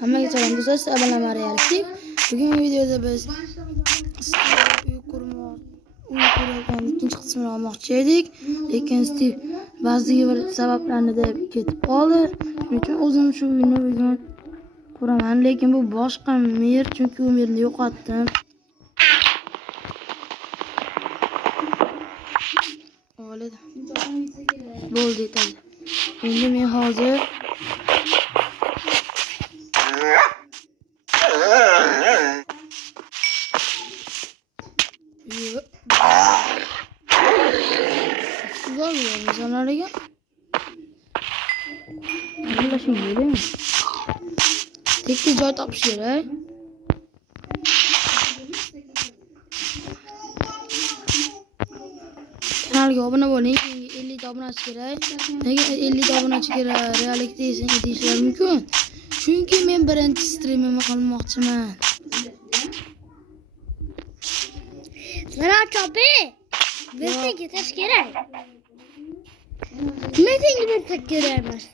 Hammaga salom do'stlar, sizlar bilan Mariya. Bugungi videoda biz uy qurayotgan ikkinchi qismini olmoqchi edik, lekin Stiv ba'zi bir sabablarni deb ketib qoldi. Shuning uchun o'zim shu uyni bugun quraman, lekin bu boshqa mer, chunki u merni yo'qotdim. Bo'ldi aytadi. Endi men hozir güzel bir insanlarga aralashing deydimi? Tekli joy topish kerak. Kanalga obuna bo'ling. 50 ta obunachi kerak. Nega 50 ta obunachi kerak? Reallikda deyishlar mumkin. Chunki men birinchi streamimni qilmoqchiman. Zarar chopi. Birga ketish kerak. Meeting bersak kerak emas.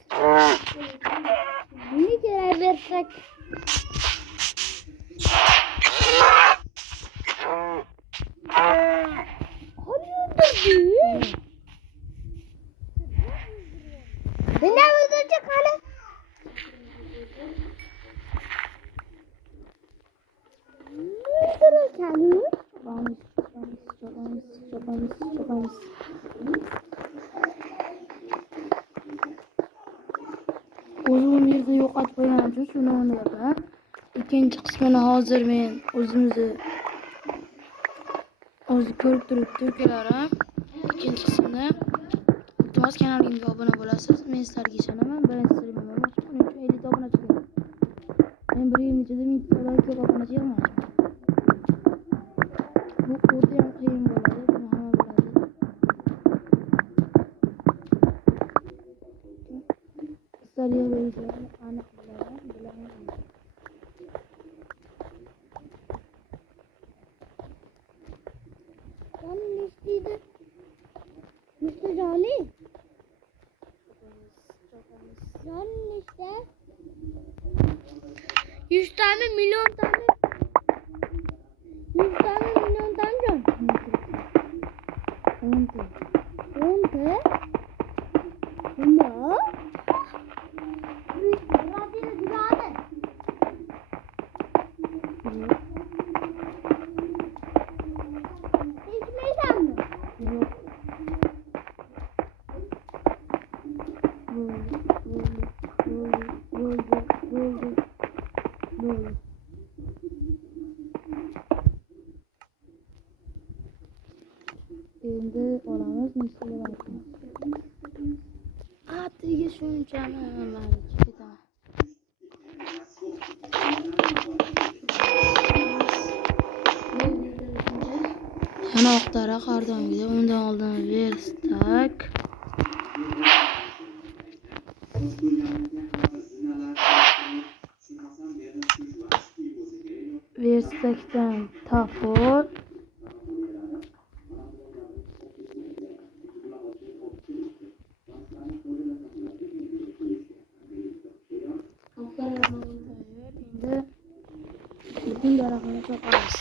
Nima kerak bersak? Bunda o'zgacha qani? O'zim yerda yo'qotib qo'yganim uchun shuni o'ylayapman. Ikkinchi qismini hozir men o'zimizni ko'rib turibdi ukalarim. Ikkinchi qismini iltimos kanalimga obuna bo'lasiz. Men sizlarga ishonaman. Birinchi streamimni shuning uchun 50 ta obunachi kerak. Men bir yil ichida 1000 tadan ko'p obunachi yig'moqchiman. Bu o'ta ham qiyin bo'ladi, buni hamma biladi. Sizlar yig'layishlarni aniq bilaman. Mr. Johnny? Johnny işte. 100 tane milyon tane. 100 tane milyon tane John. 10 tane. Ne? Endi olamiz nechtalar aytamiz. Atigi shunchami mana ketaman. Yana oqtara qardonga undan oldin verstak. Verstakdan tapor. Endi butun daraxtni cho'qamiz.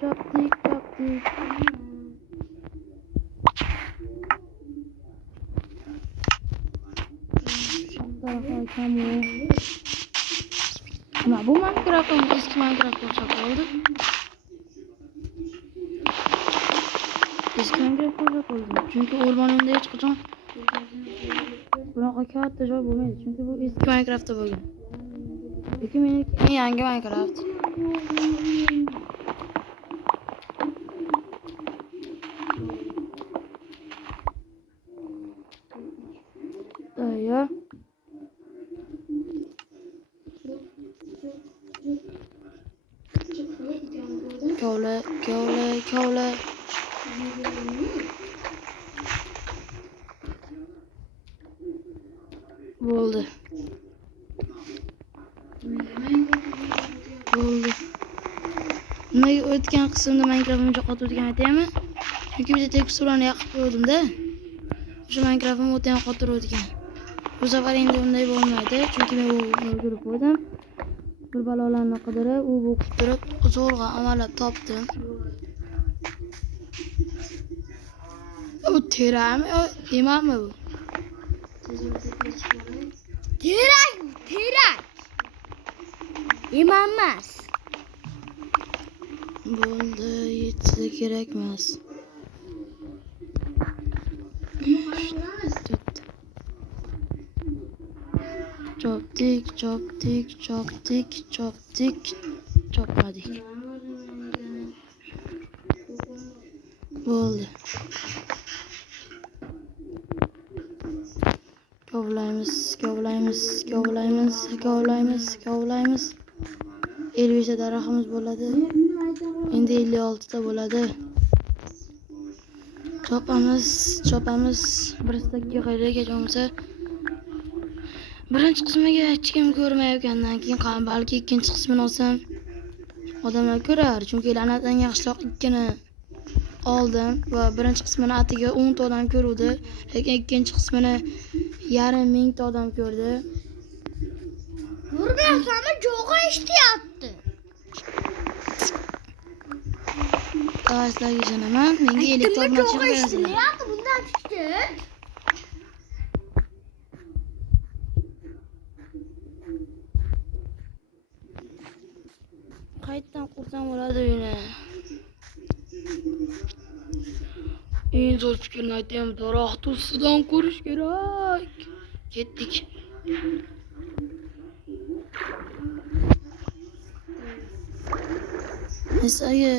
Chopdik. Ama bu Minecraft'ın eski Minecraft olacak oldu. Eski Minecraft olacak oldu. Çünkü ormanında hiç kaçan bunaqa katta joy bo'lmaydi. Çünkü bu eski Minecraft'da bo'lgan. Lekin meniki yangi Minecraft. Ya. Kavla. Bo'ldi. Nimaga o'tgan qismda Minecraft'ni yo'qotib o'tgan aytaymi? Çünkü bize tek surani yoqib qo'ydim-da. Shu Minecraft'im o'ta ham qotir o'tgan. Bu safar endi unday bo'lmaydi, chunki men o'ldirib qo'ydim. Bir balolarni qidirib, u o'qib turib, zo'rg'a amallab topdim. Bu terakmi? Emasmi bu? Terak. Emas. Bo'ldi, yetsa kerak emas. Chopdik. Chopmadik. Bo'ldi. Kovlaymiz. 50 ta daraxtimiz bo'ladi. Endi 56 ta bo'ladi. Chopamiz. Bir stakka qayerga bo'lsa birinchi qismiga hech kim ko'rmayotgandan keyin balki ikkinchi qismini olsam odamlar ko'rar, chunki la'natdan yaxshiroq ikkini oldim va birinchi qismini atiga 10 ta odam ko'ruvdi, lekin ikkinchi qismini yarim mingta odam ko'rdi. Ko'rmayapsanmi? Jo'g'a eshityapti. Sizlarga ishonaman, menga elektron chiqib berasizlar. Bundan chiqdi. Qayerdan qursam bo'ladi uyni? Eng zo'r fikrni aytaymi, daraxt ustidan ko'rish kerak. Ketdik. Sizlarga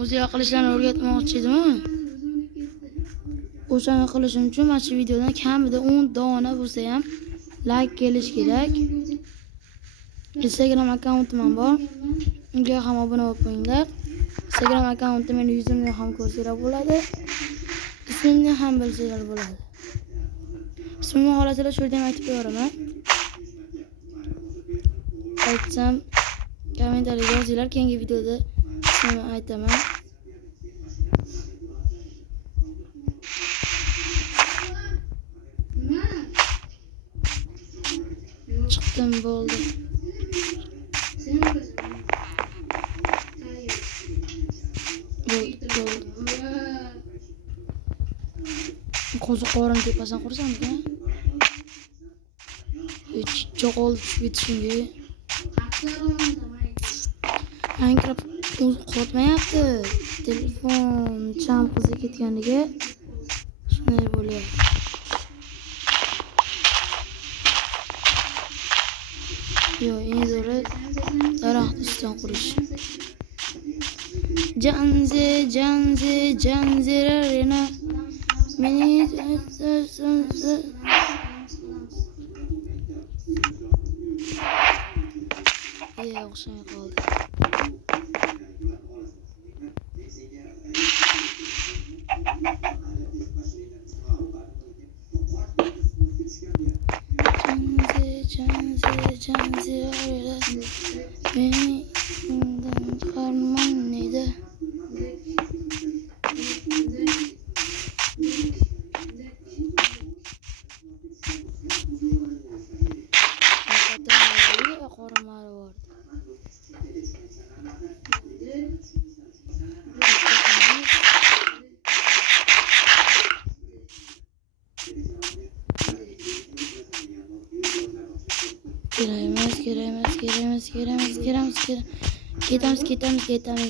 o'ziga qilishlarni o'rgatmoqchi edim. O'shani qilishim uchun mana shu videodan kamida 10 dona bo'lsa ham like kelish kerak. Instagram akkauntim bor. Unga ham obuna bo'lib qo'yinglar. Instagram akkauntim meni yuzimni ham ko'rsanglar bo'ladi. Ismimni ham bilsanglar bo'ladi. Ismimni xohlasanglar shu yerda ham aytib beraman. Aytsam kommentariyga yozinglar, keyingi videoda ismimni aytaman. Chiqdim, bo'ldi. Qo'zi qorin tepasidan qursamda. Cho'qol tushib ketishingga. Minecraft o'zi qotmayapti. Telefon cham qizib ketganiga shunday bo'lyapti. Yo, eng zo'ri daraxt ustidan qurish. Janzirarena meni o'xshamay qoldi. Janzirarena meni undan farmon edi.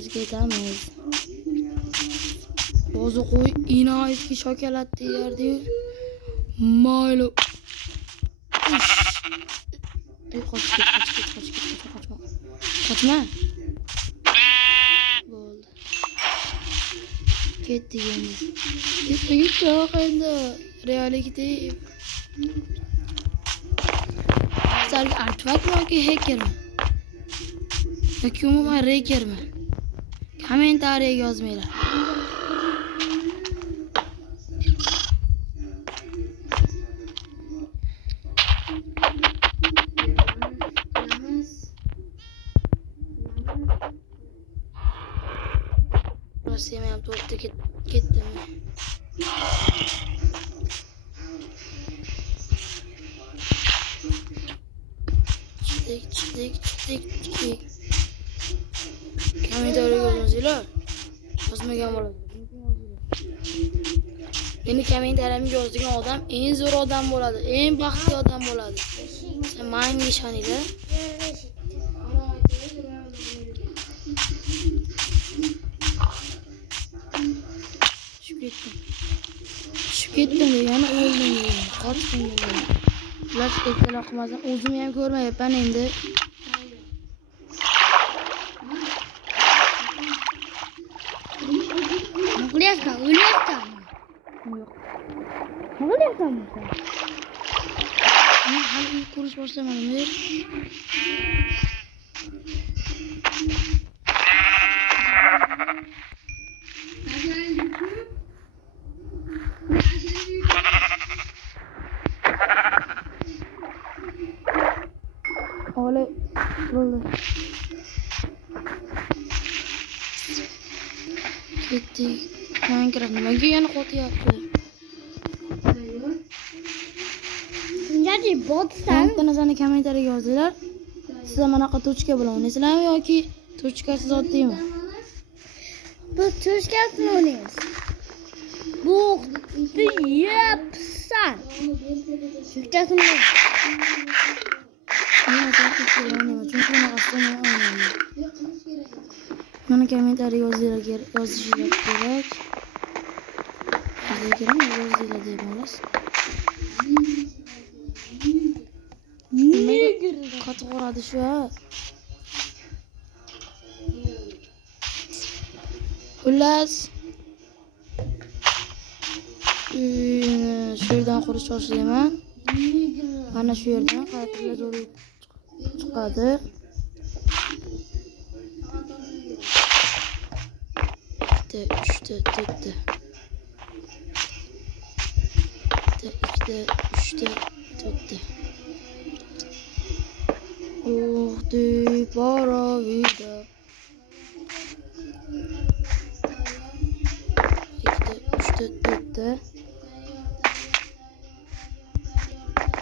Ketamiz. O'zi qo'y inoyatga shokoladni yerdi-yu. Mayli. Qochma. Bo'ldi. Ketdik endi. Ketdik endi. Reallikda sizlarga artefakt yoki hackermi? Yoki umuman rekermi? Kommentariyaga yozmanglar. Rossiya ham to'g'ri ketdimi? ketdik. Kommentariyaga yozinglar. Yozmagan bo'ladi. Meni kommentariyamga yozgan odam eng zo'r odam bo'ladi, eng baxtli odam bo'ladi. Sen menga ishoninglar. Tushib ketdim degani o'ldim degani. Qochdim degani. Ular ertalab qilmasam o'zim ham ko'rmayapman endi. O'lyapsan. Yo'q. O'lyapsan. Men hali uy qurish boshlamadim. Olay bo'ldi. Ketdik. Minecraft nimaga yana qo'tyapti? Shunchaki botsan. Kanalni kommentariyaga yozinglar. Sizlar manaqa tochka bilan o'ynaysizlarmi yoki tochkasiz oddiymi? Biz tochkasini o'ynaymiz. Bu yapsan. Tochkasini o'ynaymiz. Men tochkasiz o'ynayman, chunki bunaqasini men o'ynayman. Mana kommentariyaga yozishinglar kerak. Yozishinglar kerak. Yozinglar deyapmiz. Nimaga qattiq uradi shu? Xullas, shu yerdan qurish boshlayman. Mana shu yerdan qaytalar zo'r chiqadi. Bitta, uchta, to'rtta. Bitta, ikkita, uchta, to'rtta. Deb boravida. Ikkita, uchta, to'rtta.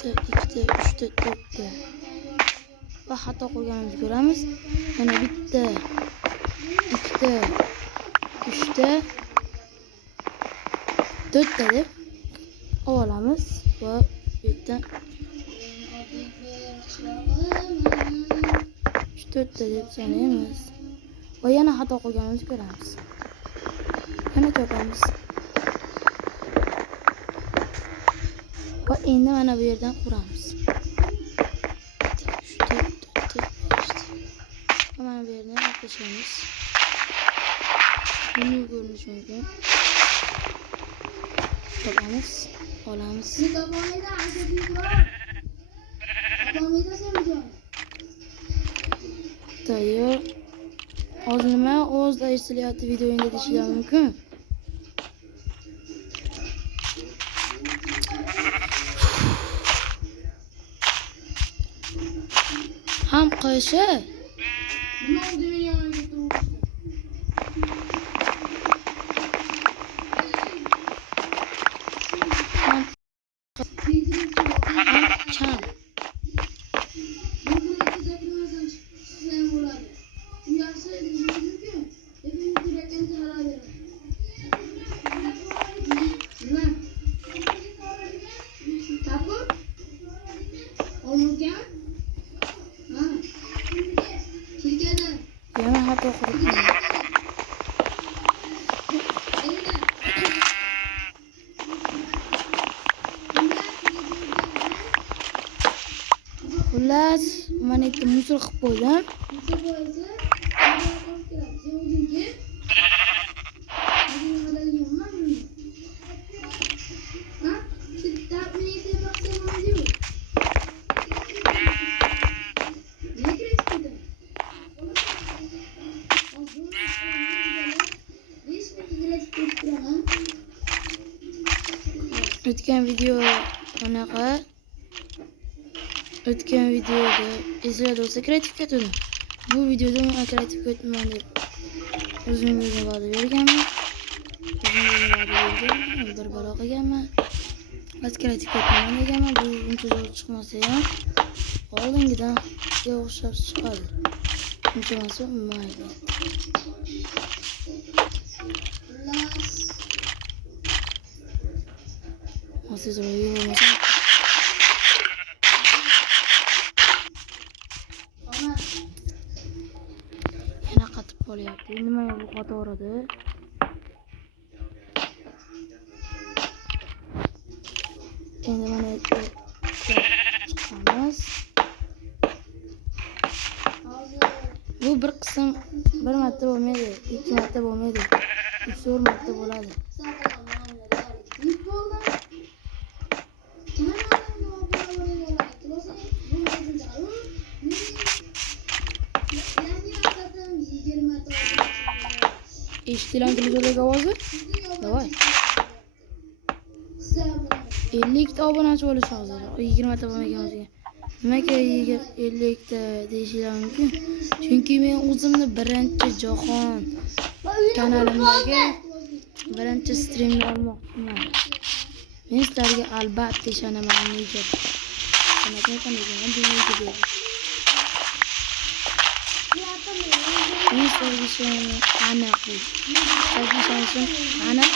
Ikkita, uchta, to'rtta. Va xato qilganimizni ko'ramiz. Mana bitta, ikkita, uchta, to'rtta deb olamiz va bu yerdan 4ta deb sanaymiz. Va yana xato qilganimizni ko'ramiz. Yana chopamiz. Va endi mana bu yerdan quramiz. Mana bu yerdan tashlaymiz. Buni ko'rish mumkin. Chopamiz, olamiz. Tayyor. Hozir nima o'zida eshitilyapti videoyinda deyishlar mumkin. Ham qo'shi. Nima oldi men yoniga turibdi. Kam. Yana xato qildim. Xullas, mana ikkita musor qilib qo'ydim. O'tgan video qanaqa? O'tgan videoda esingizda bo'lsa kreativ ketdim. Bu videoda men kreativ ketman deb o'zimga va'da berganman. Bir balo qilganman. Askar aytib ketmagan ekanman, bu uncha zo'r chiqmasa ham oldingidan o'xshab chiqadi. Uncha emas, mayli. Siz o'ylayapsiz. Yana qatib qolyapti. Nima bu qatorida? Endi mana chiqamiz. Bu bir qism bir marta bo'lmaydi, ikki marta bo'lmaydi. 3-4 marta bo'ladi. Eshitilan televizordagi ovozi? Davay. 50 ta obunachi bo'lish hozir. 20 ta bo'lmagan o'ziga. Nimaga 50 ta deyishlar mumkin? Chunki men o'zimni birinchi jahon kanalimdagi birinchi streamni olmoqchiman. Men sizlarga albatta ishonaman nega. Men sizlarga ishonaman aniq bu. Sizlarga ishonishim aniq.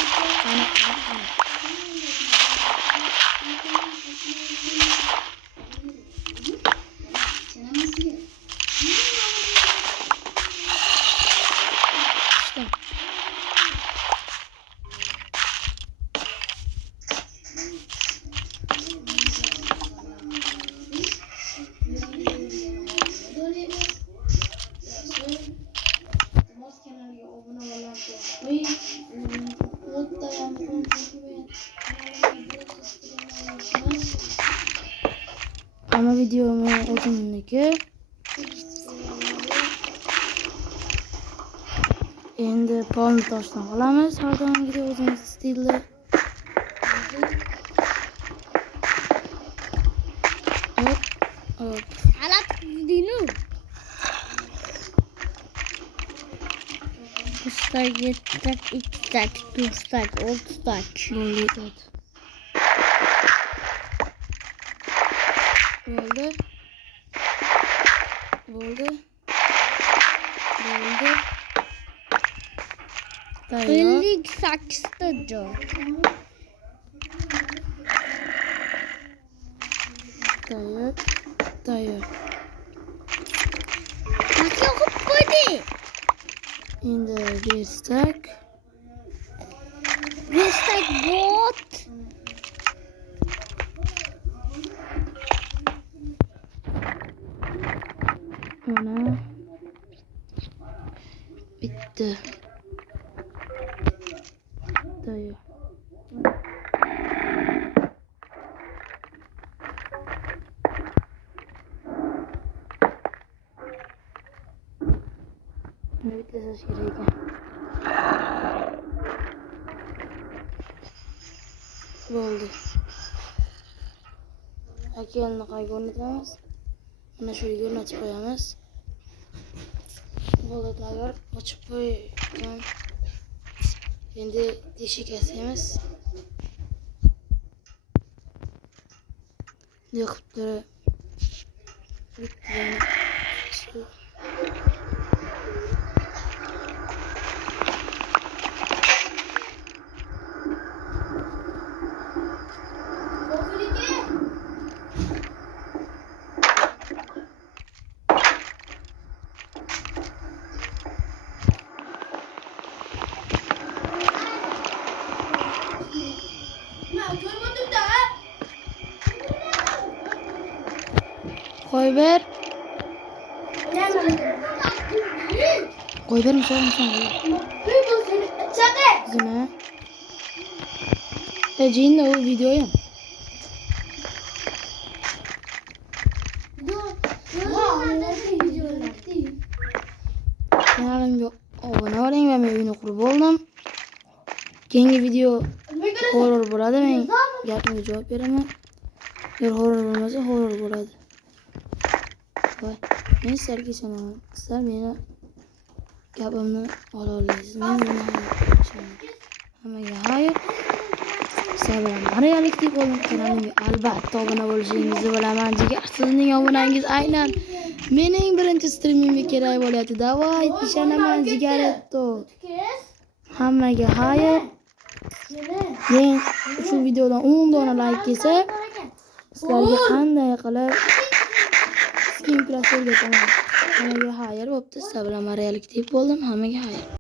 Ama videomu o'zimniki. Endi polni toshdan qilamiz. Har doimgidek o'zimiz stilda. Hop. Alat dinu. Ustak, yettak, ikkitak, to'rttak, oltitak. Bo'ldi. Tayyor. 58 ta joy. Tayyor. Nasıl yoqib qo'ydi? Endi berstak. Bot. Mana bitti. Tayyor. Ne bittesi kerak. Bo'ldi. Akelni qayga o'rnatamiz? Mana shu yerga o'rnatib qo'yamiz. Bo'ldi, tayyor. Ochib qo'ygan. Endi teshik yasaymiz. Yo'qdir. Bitti. Shu. Koy ver. Koy ver misin? Zine. Cinle o videoyu. Kanalimga obuna bo'ling va men uyni qurib oldim. Keyingi video horror bo'ladi. Men gapimga javob beraman. Agar horror bo'lmasa horror bo'ladi. Voy, men sizlarga ishonaman. Sizlar meni gapimni ola olasiz. Men buni ishonaman. Hammaga xayr. sizlar bilan Mariyalikdek bo'lib kanalimga albatta obuna bo'lishingizni bilaman. Jigar sizning obunangiz aynan mening birinchi streamimga kerak bo'lyapti. Davay, ishonaman jigaretto. Hammaga xayr. Men shu videodan 10 dona like kelsa, sizlarga qanday qilib skin kraser o'rgataman. Hammaga xayr bo'pti. Sizlar bilan Mariyalikdek bo'ldim. Hammaga xayr.